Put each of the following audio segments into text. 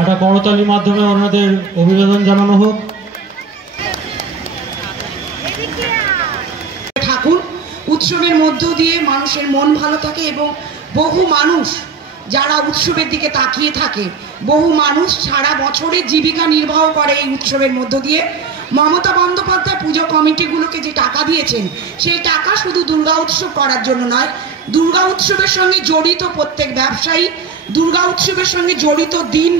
একটা করতালির মাধ্যমে ওনাদের অভিবাদন জানানো হোক। ঠাকুর উৎসবের মধ্য দিয়ে মানুষের মন ভালো থাকে এবং বহু মানুষ যারা উৎসবের দিকে তাকিয়ে থাকে, বহু মানুষ সারা বছরে জীবিকা নির্বাহ করে এই উৎসবের মধ্য দিয়ে। মমতা বন্দ্যোপাধ্যায় পুজো কমিটিগুলোকে যে টাকা দিয়েছেন, সেই টাকা শুধু দুর্গা উৎসব করার জন্য নয়, দুর্গা উৎসবের সঙ্গে জড়িত প্রত্যেক ব্যবসায়ী, দুর্গা উৎসবের সঙ্গে জড়িত দিন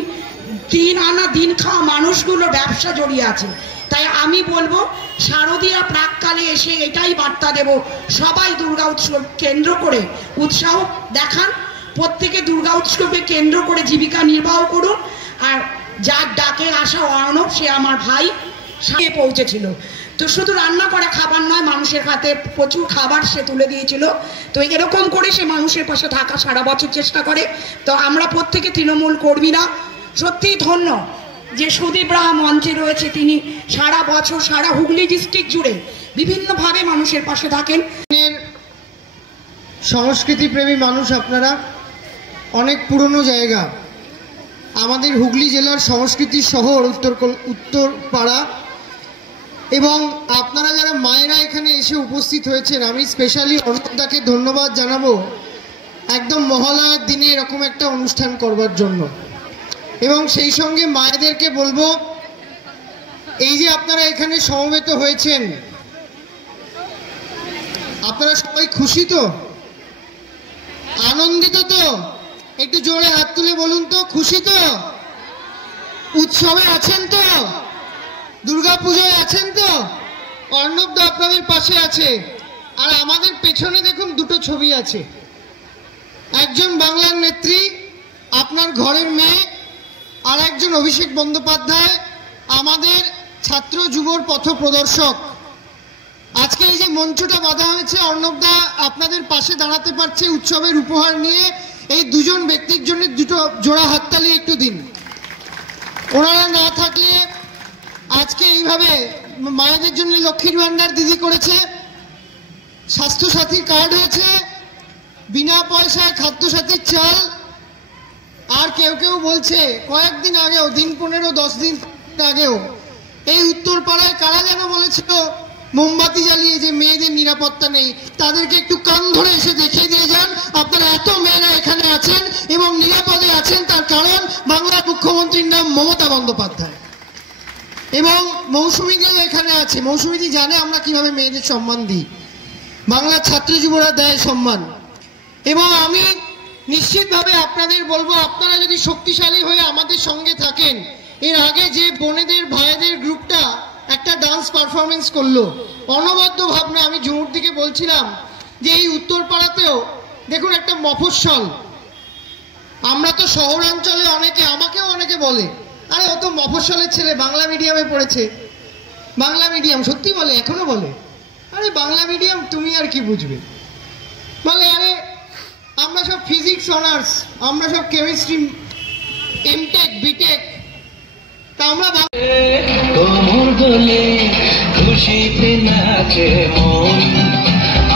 আনা দিন খাওয়া মানুষগুলো ব্যবসা জড়িয়ে আছে। তাই আমি বলবো, শারদীয়া প্রাককালে এসে এটাই বার্তা দেব, সবাই দুর্গা উৎসব কেন্দ্র করে উৎসাহ দেখান, প্রত্যেকে দুর্গা উৎসবকে কেন্দ্র করে জীবিকা নির্বাহ করুন। আর যার ডাকে আসা অর্ণব, সে আমার ভাই, সে পৌঁছেছিল। তো শুধু রান্না করা খাবার নয়, মানুষের হাতে প্রচুর খাবার সে তুলে দিয়েছিল। তো এরকম করে সে মানুষের পাশে থাকা সারা বছর চেষ্টা করে। তো আমরা প্রত্যেকে তৃণমূল কর্মীরা সত্যিই ধন্য যে সুদীপ রাহা মঞ্চে রয়েছে, তিনি সারা বছর সারা হুগলি ডিস্ট্রিক্ট জুড়ে বিভিন্নভাবে মানুষের পাশে থাকেন। সংস্কৃতি প্রেমী মানুষ আপনারা, অনেক পুরনো জায়গা, আমাদের হুগলি জেলার সংস্কৃতির শহর উত্তরপাড়া। এবং আপনারা যারা মায়েরা এখানে এসে উপস্থিত হয়েছেন, আমি স্পেশালি অর্ণবদাকে ধন্যবাদ জানাবো একদম মহালয়ার দিনে এরকম একটা অনুষ্ঠান করবার জন্য। এবং সেই সঙ্গে মায়েদেরকে বলবো, এই যে আপনারা এখানে সমবেত হয়েছেন, আপনারা সবাই খুশি তো, আনন্দিত তো? একটু জোরে হাত তুলে বলুন তো, খুশি তো? উৎসবে আছেন তো? দুর্গা পুজোয় আছেন তো? অর্ণবদা আপনাদের পাশে আছে। আর আমাদের পেছনে দেখুন দুটো ছবি আছে, একজন বাংলার নেত্রী, আপনার ঘরের মেয়ে, আর একজন অভিষেক বন্দ্যোপাধ্যায়, আমাদের ছাত্র যুবর পথ প্রদর্শক। আজকে এই যে মঞ্চটা বাঁধা হয়েছে, অর্ণবদা আপনাদের পাশে দাঁড়াতে পারছে উৎসবের উপহার নিয়ে। এই দুজন ব্যক্তির জন্য দুটো জোড়া হাততালি একটু দিন। ওনারা না থাকলে আজকে এইভাবে মায়েদের জন্য লক্ষ্মীর ভান্ডার দিদি করেছে, স্বাস্থ্যসাথীর কার্ড হয়েছে, বিনা পয়সায় খাদ্যসাথীর চাল, আর কেউ কেউ বলছে কয়েকদিন আগেও, দিন 15-10 দিন আগেও, এই উত্তরপাড়ায় কারা যেন বলেছিল মোমবাতি জ্বালিয়ে যে মেয়েদের নিরাপত্তা নেই, তাদেরকে একটু কান ধরে এসে দেখিয়ে দিয়ে যান আপনারা এত মেয়েরা এখানে আছেন এবং নিরাপদে আছেন, তার কারণ বাংলার মুখ্যমন্ত্রীর নাম মমতা বন্দ্যোপাধ্যায়। এবং মৌসুমীদিও এখানে আছে, মৌসুমীদি জানে আমরা কিভাবে মেয়েদের সম্মান দিই, বাংলার ছাত্র যুবরা দেয় সম্মান। এবং আমি নিশ্চিতভাবে আপনাদের বলবো, আপনারা যদি শক্তিশালী হয়ে আমাদের সঙ্গে থাকেন, এর আগে যে বোনেদের ভাইদের গ্রুপটা একটা ডান্স পারফরমেন্স করলো, অনবদ্য ভাবনা। আমি জুমুর দিকে বলছিলাম যে এই উত্তরপাড়াতেও দেখুন একটা মফস্বল, আমরা তো শহরাঞ্চলে আমাকেও অনেকে বলে, আরে ও তো মফস্বলের ছেলে, বাংলা মিডিয়ামে পড়েছে, বাংলা মিডিয়াম, সত্যি বলে, এখনো বলে, আরে বাংলা মিডিয়াম তুমি আর কি বুঝবে, বলে আরে আমরা সব ফিজিক্স অনার্স, আমরা সব কেমিস্ট্রি এমটেক বিটেক, তা আমরা কোমর দোলে খুশিতে নাচে মন,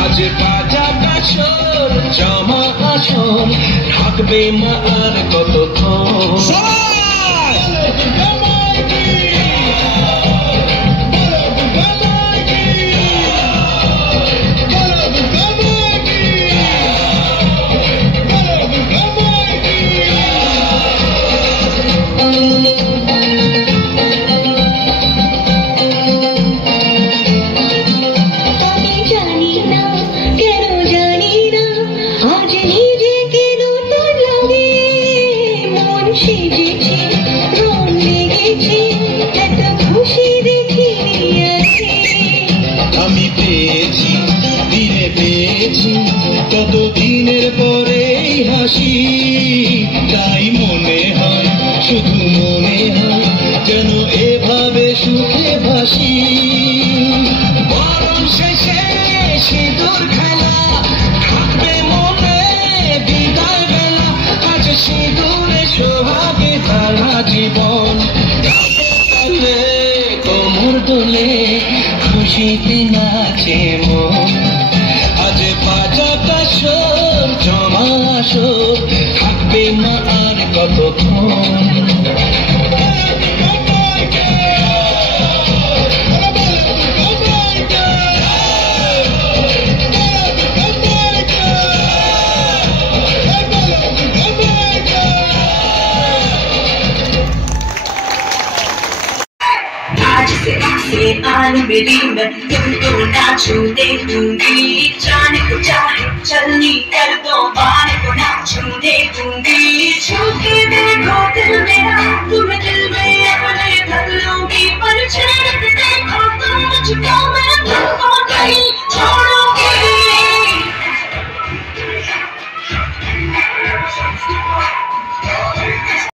আজ বাজা কাশর জমা আসর, থাকবে মা আর কতক্ষণ। আমি পেয়েছি দিনে পেয়েছি কতদিনের পরে হাসি, তাই মনে হয় শুধু মনে হয় যেন এভাবে সুখে ভাসি। বরণ শেষে সিঁদুর খেলা থাকবে মনে বিদায় বেলা, আজ সিঁদুরে সোহাগে সারা জীবন। কোমর দোলে খুশিতে নাচে মন, আজ বাজা কাশর জমা আসর, থাকবে মা আর কতক্ষণ। आने मेरी मैं तुमको नाचू देख दूंगी, जाने को चाहे चलनी कर दो बाने को नाचू देख दूंगी। छू के देखो दिल मेरा तुम दिल में अपने धर लूंगी, पर छेड़ देखो तुम मुझको मैं तुमको नहीं छोड़